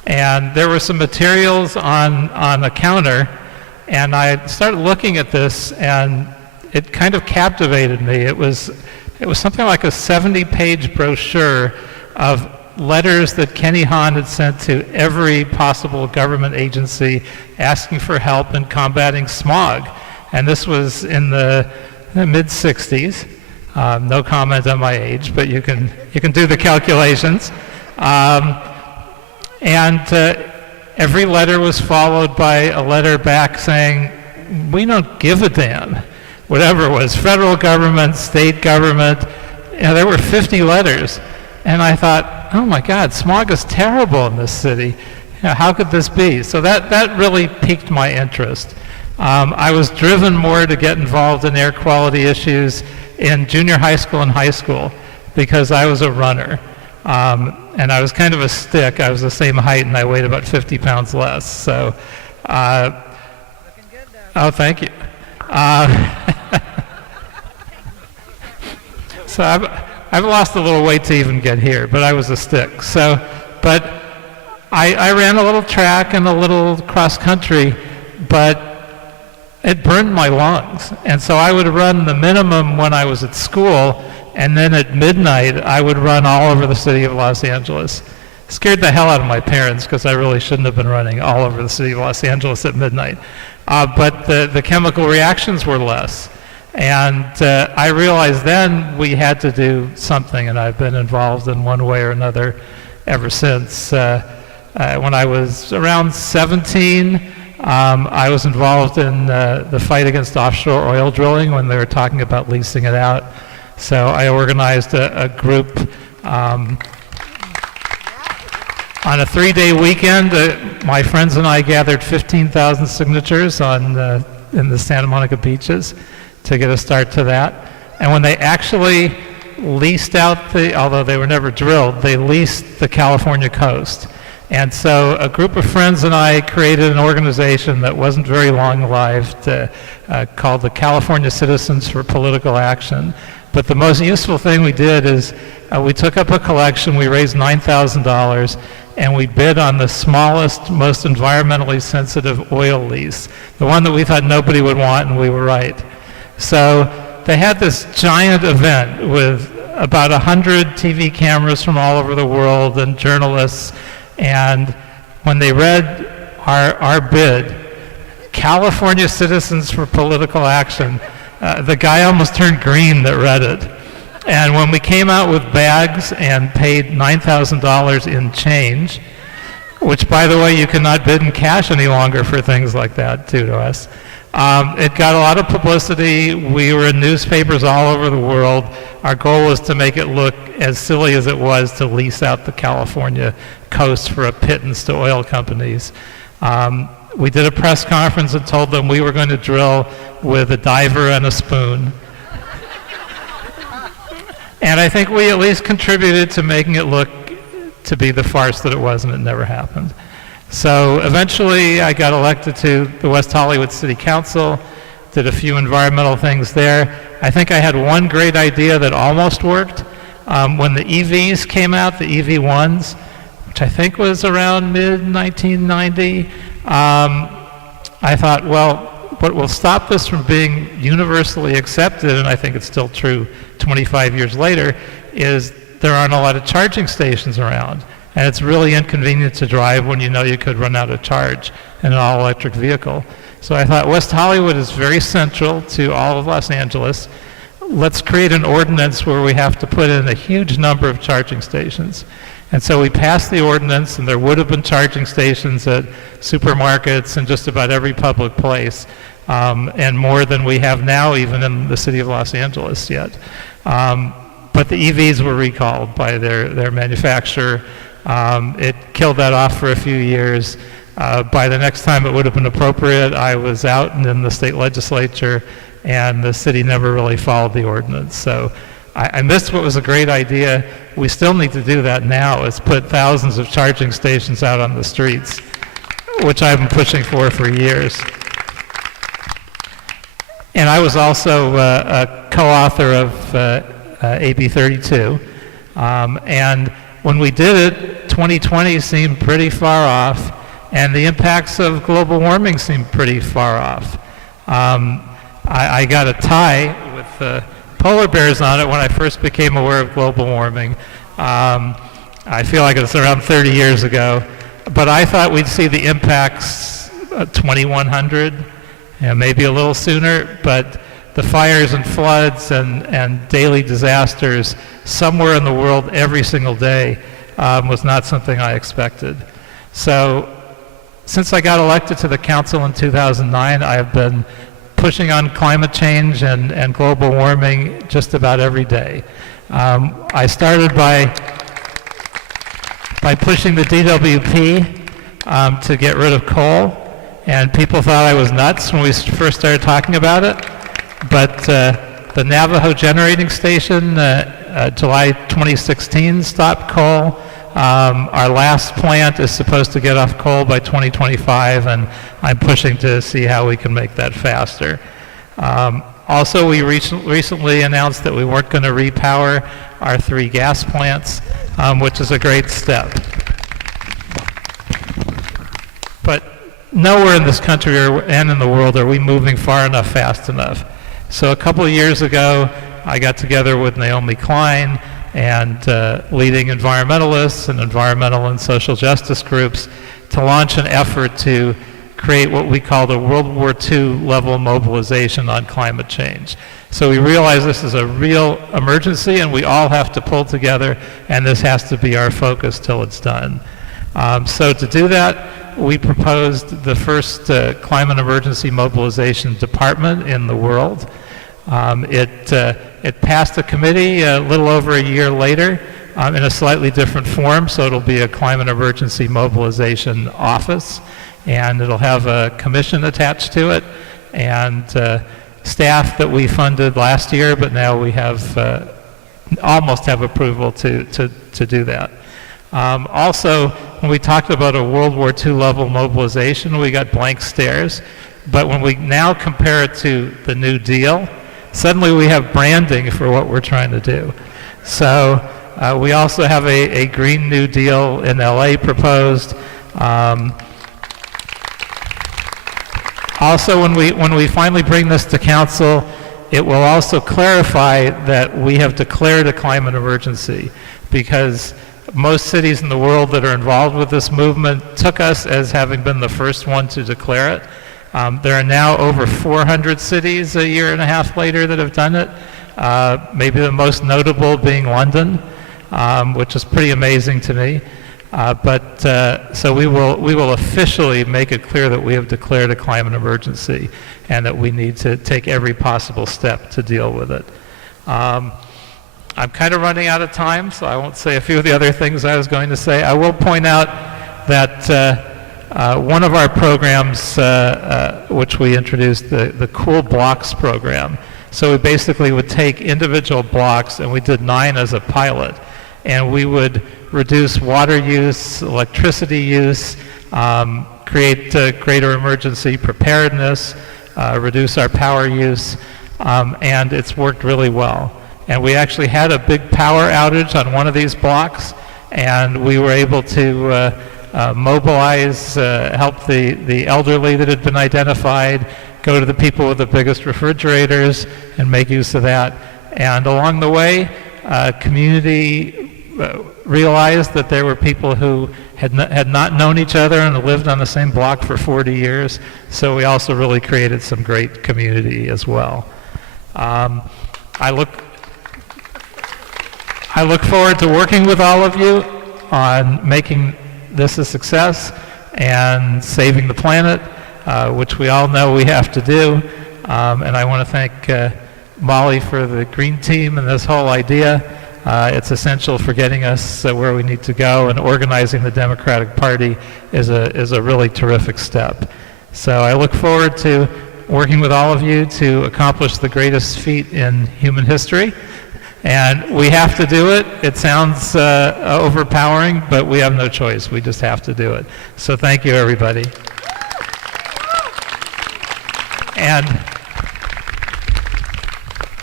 And there were some materials on a counter, and I started looking at this, and it kind of captivated me. It was something like a 70-page brochure of letters that Kenny Hahn had sent to every possible government agency asking for help in combating smog. And this was in the mid-60s. No comment on my age, but you can do the calculations. Every letter was followed by a letter back saying, we don't give a damn. Whatever it was, federal government, state government, there were 50 letters. And I thought, oh my God, smog is terrible in this city. How could this be? So that really piqued my interest. I was driven more to get involved in air quality issues in junior high school and high school because I was a runner. And I was kind of a stick. I was the same height and I weighed about 50 pounds less. So, looking good though. Oh, thank you. So I've lost a little weight to even get here, but I was a stick. So, but I ran a little track and a little cross country, but it burned my lungs. And so I would run the minimum when I was at school, and then at midnight I would run all over the city of Los Angeles. Scared the hell out of my parents because I really shouldn't have been running all over the city of Los Angeles at midnight. But the chemical reactions were less. And I realized then we had to do something, and I've been involved in one way or another ever since. When I was around 17, I was involved in the fight against offshore oil drilling when they were talking about leasing it out. So I organized a group on a 3-day weekend. My friends and I gathered 15,000 signatures in the Santa Monica beaches to get a start to that. And when they actually leased out although they were never drilled, they leased the California coast. And so a group of friends and I created an organization that wasn't very long-lived called the California Citizens for Political Action. But the most useful thing we did is we took up a collection, we raised $9,000, and we bid on the smallest, most environmentally sensitive oil lease, the one that we thought nobody would want, and we were right. So they had this giant event with about 100 TV cameras from all over the world and journalists, and when they read our bid, California Citizens for Political Action, the guy almost turned green that read it. And when we came out with bags and paid $9,000 in change, which, by the way, you cannot bid in cash any longer for things like that, too, to us, it got a lot of publicity. We were in newspapers all over the world. Our goal was to make it look as silly as it was to lease out the California coast for a pittance to oil companies. We did a press conference and told them we were going to drill with a diver and a spoon. And I think we at least contributed to making it look to be the farce that it was, and it never happened. So eventually I got elected to the West Hollywood City Council, did a few environmental things there. I think I had one great idea that almost worked. When the EVs came out, the EV1s, which I think was around mid-1990, I thought, well, what will stop this from being universally accepted, and I think it's still true 25 years later, is there aren't a lot of charging stations around. And it's really inconvenient to drive when you know you could run out of charge in an all-electric vehicle. So I thought West Hollywood is very central to all of Los Angeles. Let's create an ordinance where we have to put in a huge number of charging stations. And so we passed the ordinance, and there would have been charging stations at supermarkets and just about every public place, and more than we have now even in the city of Los Angeles yet. But the EVs were recalled by their manufacturer. It killed that off for a few years. By the next time it would have been appropriate, I was out and in the state legislature, and the city never really followed the ordinance. So I missed what was a great idea. We still need to do that now, is put thousands of charging stations out on the streets, which I've been pushing for years. And I was also a co-author of AB 32. And when we did it, 2020 seemed pretty far off, and the impacts of global warming seemed pretty far off. I got a tie with polar bears on it when I first became aware of global warming. I feel like it's around 30 years ago, but I thought we'd see the impacts 2100, maybe a little sooner, but the fires and floods and daily disasters somewhere in the world every single day was not something I expected. So since I got elected to the council in 2009, I have been pushing on climate change and global warming just about every day. I started by pushing the DWP to get rid of coal, and people thought I was nuts when we first started talking about it. But the Navajo generating station, July 2016, stopped coal. Our last plant is supposed to get off coal by 2025, and I'm pushing to see how we can make that faster. Also, we recently announced that we weren't going to repower our 3 gas plants, which is a great step. But nowhere in this country and in the world are we moving far enough, fast enough. So a couple of years ago, I got together with Naomi Klein and leading environmentalists and environmental and social justice groups to launch an effort to create what we call the World War II level mobilization on climate change. So we realize this is a real emergency and we all have to pull together, and this has to be our focus till it's done. So to do that, we proposed the first climate emergency mobilization department in the world. It passed a committee a little over a year later in a slightly different form, so it'll be a climate emergency mobilization office, and it'll have a commission attached to it, and staff that we funded last year, but now we have almost have approval to do that. Also, when we talked about a World War II level mobilization, we got blank stares, but when we now compare it to the New Deal, suddenly we have branding for what we're trying to do. So we also have a Green New Deal in LA proposed. Also, when we finally bring this to council, it will also clarify that we have declared a climate emergency, because most cities in the world that are involved with this movement took us as having been the first one to declare it. There are now over 400 cities a year and a half later that have done it, maybe the most notable being London, which is pretty amazing to me. So we will officially make it clear that we have declared a climate emergency and that we need to take every possible step to deal with it. I'm kind of running out of time, so I won't say a few of the other things I was going to say. I will point out that one of our programs, which we introduced, the Cool Blocks program. So we basically would take individual blocks, and we did 9 as a pilot, and we would reduce water use, electricity use, create greater emergency preparedness, reduce our power use, and it's worked really well. And we actually had a big power outage on one of these blocks, and we were able to mobilize, help the elderly that had been identified, go to the people with the biggest refrigerators, and make use of that. And along the way, community realized that there were people who had not known each other and lived on the same block for 40 years, so we also really created some great community as well. I look forward to working with all of you on making this a success and saving the planet, which we all know we have to do. And I want to thank Molly for the Greene team and this whole idea. It's essential for getting us where we need to go, and organizing the Democratic Party is a really terrific step. So I look forward to working with all of you to accomplish the greatest feat in human history. And we have to do it. It sounds overpowering, but we have no choice. We just have to do it. So thank you, everybody. And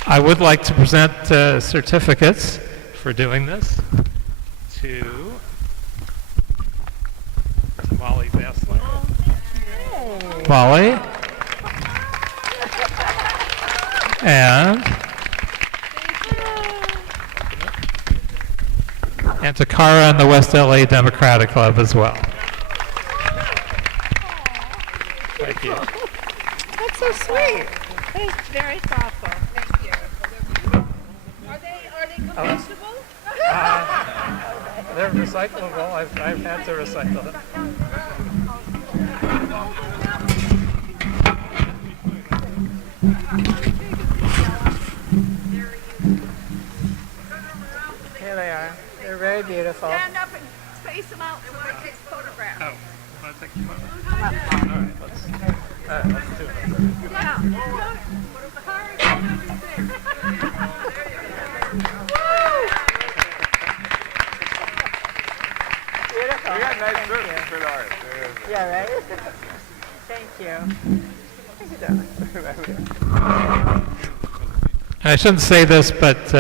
I would like to present certificates for doing this to Molly Basler. Molly. And to Cara and the West LA Democratic Club as well. Thank you. That's so sweet. That's very thoughtful. Thank you. Are they compostable? They're recyclable. I've had to recycle them. Here they are. They're very beautiful. Stand up and space them out so I take photographs. Oh, want to take a photo? All right, let's do it. Yeah. Beautiful. We got nice room for the art. Yeah, right? Thank you. I shouldn't say this, but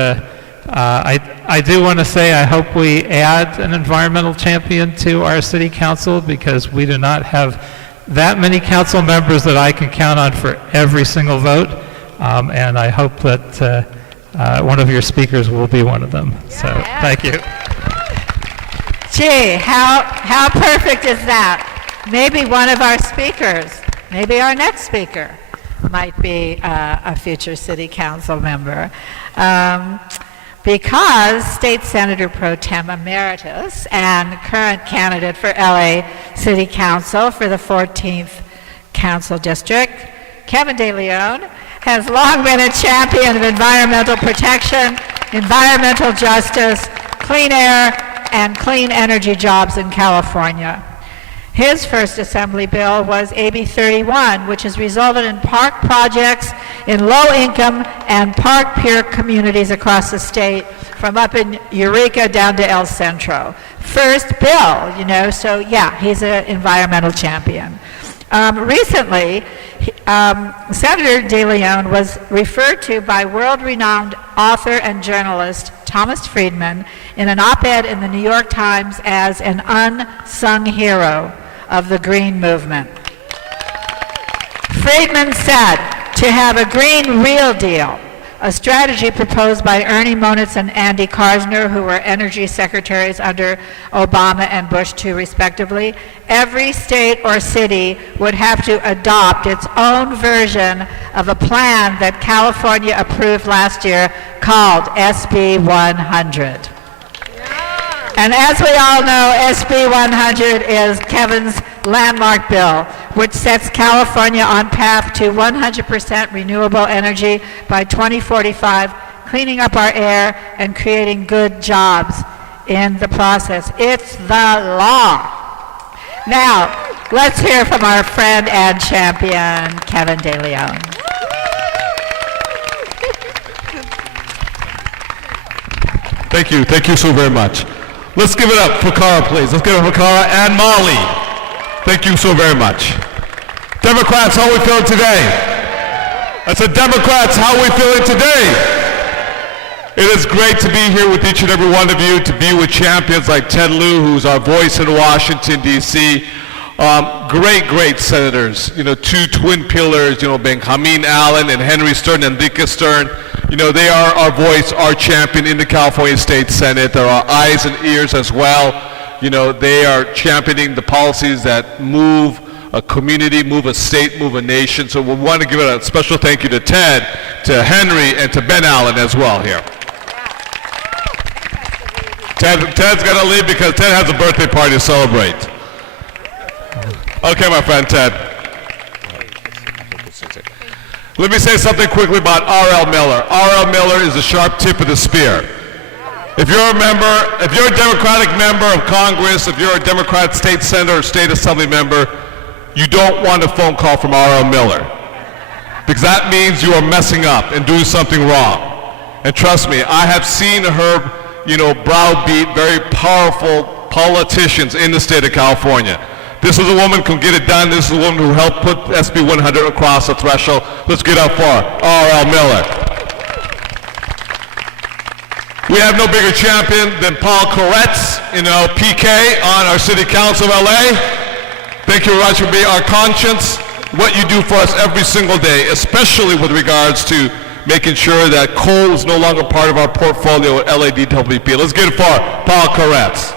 I do want to say I hope we add an environmental champion to our city council, because we do not have that many council members that I can count on for every single vote, and I hope that one of your speakers will be one of them. So thank you. Gee, how perfect is that? Maybe one of our speakers, maybe our next speaker, might be a future city council member. Because State Senator Pro Tem Emeritus and current candidate for LA City Council for the 14th Council District, Kevin Deleon, has long been a champion of environmental protection, environmental justice, clean air, and clean energy jobs in California. His first assembly bill was AB 31, which has resulted in park projects in low-income and park-peer communities across the state, from up in Eureka down to El Centro. First bill, you know, so yeah, he's an environmental champion. Recently, Senator Deleon was referred to by world-renowned author and journalist Thomas Friedman in an op-ed in the New York Times as an unsung hero of the Greene movement. Friedman said, to have a Green Real Deal, a strategy proposed by Ernie Moniz and Andy Karsner, who were energy secretaries under Obama and Bush II, respectively, every state or city would have to adopt its own version of a plan that California approved last year called SB 100. And as we all know, SB 100 is Kevin's landmark bill, which sets California on path to 100% renewable energy by 2045, cleaning up our air and creating good jobs in the process. It's the law. Now, let's hear from our friend and champion, Kevin Deleon. Thank you so very much. Let's give it up for Cara, please. Let's give it up for Cara and Molly. Thank you so very much. Democrats, how are we feeling today? I said, Democrats, how are we feeling today? It is great to be here with each and every one of you, to be with champions like Ted Lieu, who's our voice in Washington, D.C. Great senators, you know, two twin pillars, you know, Benjamin Allen and Henry Stern and Dicka Stern. You know, they are our voice, our champion in the California State Senate. They're our eyes and ears as well. You know, they are championing the policies that move a community, move a state, move a nation. So we want to give it a special thank you to Ted, to Henry, and to Ben Allen as well here. Ted's got to leave because Ted has a birthday party to celebrate. Okay, my friend Ted. Let me say something quickly about R.L. Miller. R.L. Miller is the sharp tip of the spear. If you're a member, if you're a Democratic member of Congress, if you're a Democrat state senator or state assembly member, you don't want a phone call from R.L. Miller, because that means you are messing up and doing something wrong. And trust me, I have seen her, you know, browbeat very powerful politicians in the state of California. This is a woman who can get it done. This is a woman who helped put SB 100 across the threshold. Let's get up for R.L. Miller. We have no bigger champion than Paul Koretz, you know, PK, on our City Council of LA. Thank you very much for being our conscience, what you do for us every single day, especially with regards to making sure that coal is no longer part of our portfolio at LADWP. Let's get it for Paul Koretz.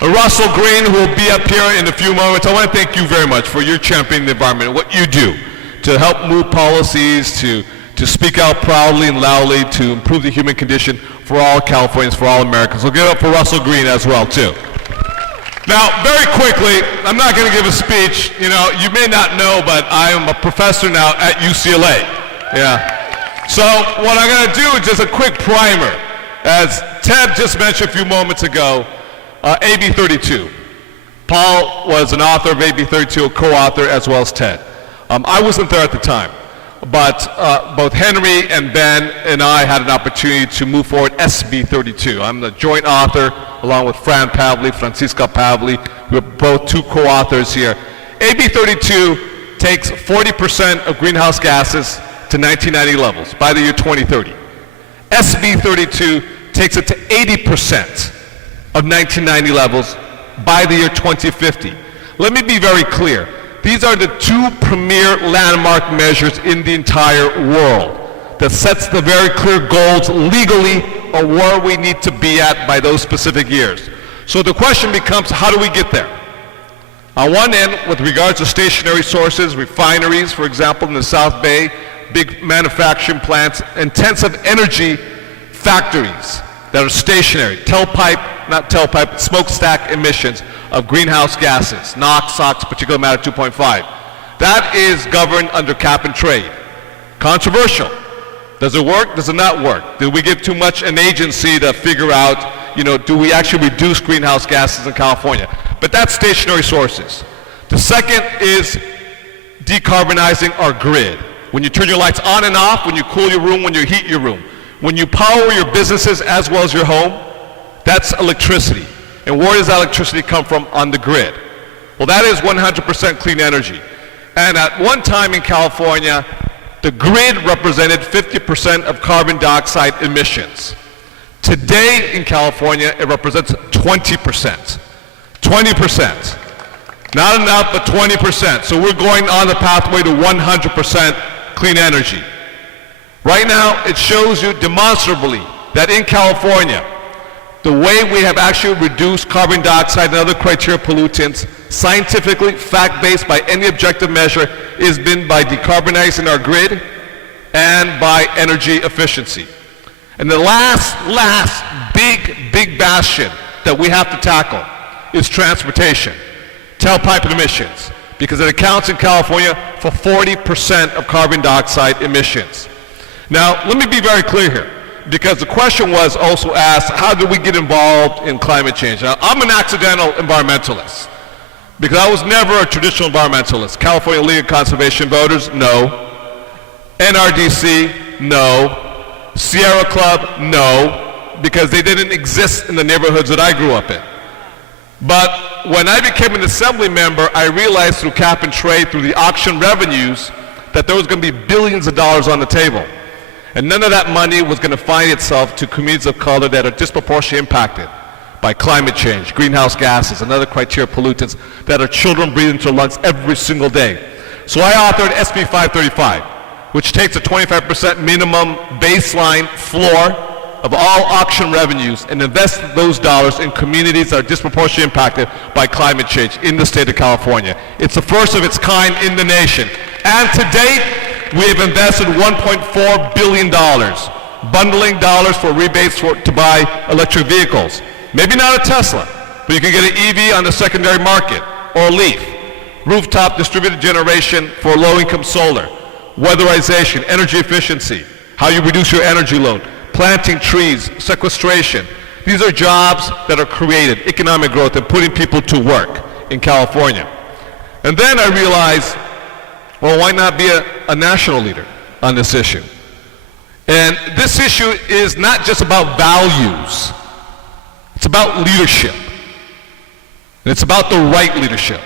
Russell Greene, who will be up here in a few moments. I want to thank you very much for your championing the environment, what you do to help move policies, to speak out proudly and loudly, to improve the human condition for all Californians, for all Americans. So give it up for Russell Greene as well, too. Now, very quickly, I'm not going to give a speech. You know, you may not know, but I am a professor now at UCLA. Yeah. So what I'm going to do is just a quick primer. As Ted just mentioned a few moments ago, AB 32. Paul was an author of AB 32, a co-author, as well as Ted. I wasn't there at the time, but both Henry and Ben and I had an opportunity to move forward SB 32. I'm the joint author, along with Francisca Pavli. We're both two co-authors here. AB 32 takes 40% of greenhouse gases to 1990 levels by the year 2030. SB 32 takes it to 80% of 1990 levels by the year 2050. Let me be very clear. These are the two premier landmark measures in the entire world that sets the very clear goals legally of where we need to be at by those specific years. So the question becomes, how do we get there? On one end, with regards to stationary sources, refineries, for example, in the South Bay, big manufacturing plants, intensive energy factories that are stationary, smokestack emissions of greenhouse gases, NOx, SOx, particulate matter 2.5. That is governed under cap and trade. Controversial. Does it work? Does it not work? Did we give too much an agency to figure out, do we actually reduce greenhouse gases in California? But that's stationary sources. The second is decarbonizing our grid. When you turn your lights on and off, when you cool your room, when you heat your room, when you power your businesses as well as your home, that's electricity. And where does that electricity come from? On the grid. Well, that is 100% clean energy. And at one time in California, the grid represented 50% of carbon dioxide emissions. Today in California, it represents 20%. 20%. Not enough, but 20%. So we're going on the pathway to 100% clean energy. Right now, it shows you demonstrably that in California, the way we have actually reduced carbon dioxide and other criteria pollutants, scientifically, fact-based by any objective measure, has been by decarbonizing our grid and by energy efficiency. And the last big bastion that we have to tackle is transportation, tailpipe emissions, because it accounts in California for 40% of carbon dioxide emissions. Now, let me be very clear here, because the question was also asked, how do we get involved in climate change? Now, I'm an accidental environmentalist, because I was never a traditional environmentalist. California League of Conservation Voters, no. NRDC, no. Sierra Club, no, because they didn't exist in the neighborhoods that I grew up in. But when I became an assembly member, I realized through cap and trade, through the auction revenues, that there was going to be billions of dollars on the table. And none of that money was going to find itself to communities of color that are disproportionately impacted by climate change, greenhouse gases, and other criteria pollutants that our children breathe into their lungs every single day. So I authored SB 535, which takes a 25% minimum baseline floor of all auction revenues and invests those dollars in communities that are disproportionately impacted by climate change in the state of California. It's the first of its kind in the nation. And to date, we have invested $1.4 billion, bundling dollars for rebates to buy electric vehicles. Maybe not a Tesla, but you can get an EV on the secondary market, or a Leaf. Rooftop distributed generation for low-income solar. Weatherization, energy efficiency, how you reduce your energy load, planting trees, sequestration. These are jobs that are created, economic growth, and putting people to work in California. And then I realized, well, why not be a national leader on this issue? And this issue is not just about values. It's about leadership. And it's about the right leadership.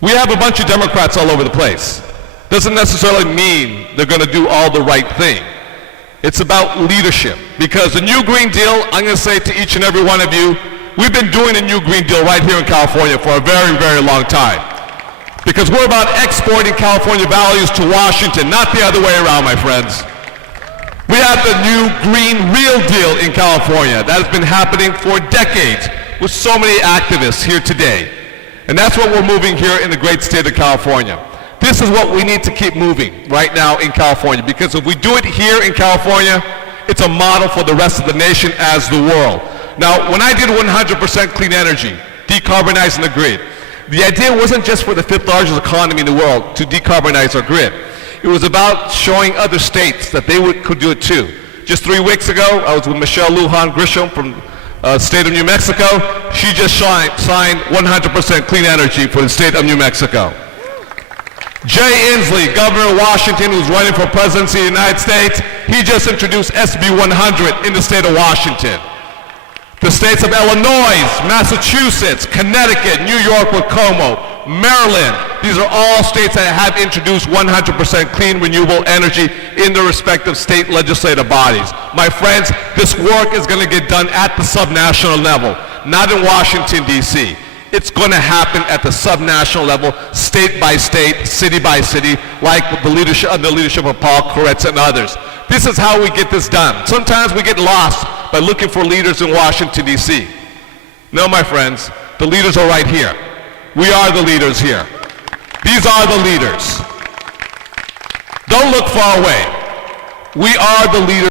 We have a bunch of Democrats all over the place. Doesn't necessarily mean they're going to do all the right thing. It's about leadership. Because the New Green Deal, I'm going to say to each and every one of you, we've been doing a New Green Deal right here in California for a very, very long time. Because we're about exporting California values to Washington, not the other way around, my friends. We have the new Green Real Deal in California. That has been happening for decades with so many activists here today. And that's what we're moving here in the great state of California. This is what we need to keep moving right now in California, because if we do it here in California, it's a model for the rest of the nation as the world. Now, when I did 100% clean energy, decarbonizing the grid, the idea wasn't just for the fifth largest economy in the world to decarbonize our grid. It was about showing other states that they could do it too. Just 3 weeks ago, I was with Michelle Lujan Grisham from the state of New Mexico. She just signed 100% clean energy for the state of New Mexico. Jay Inslee, governor of Washington, who's running for presidency of the United States, he just introduced SB 100 in the state of Washington. The states of Illinois, Massachusetts, Connecticut, New York with Como, Maryland. These are all states that have introduced 100% clean renewable energy in their respective state legislative bodies. My friends, this work is going to get done at the subnational level, not in Washington, D.C. It's going to happen at the subnational level, state by state, city by city, like the leadership of Paul Koretz and others. This is how we get this done. Sometimes we get lost by looking for leaders in Washington, D.C. No, my friends, the leaders are right here. We are the leaders here. These are the leaders. Don't look far away. We are the leaders.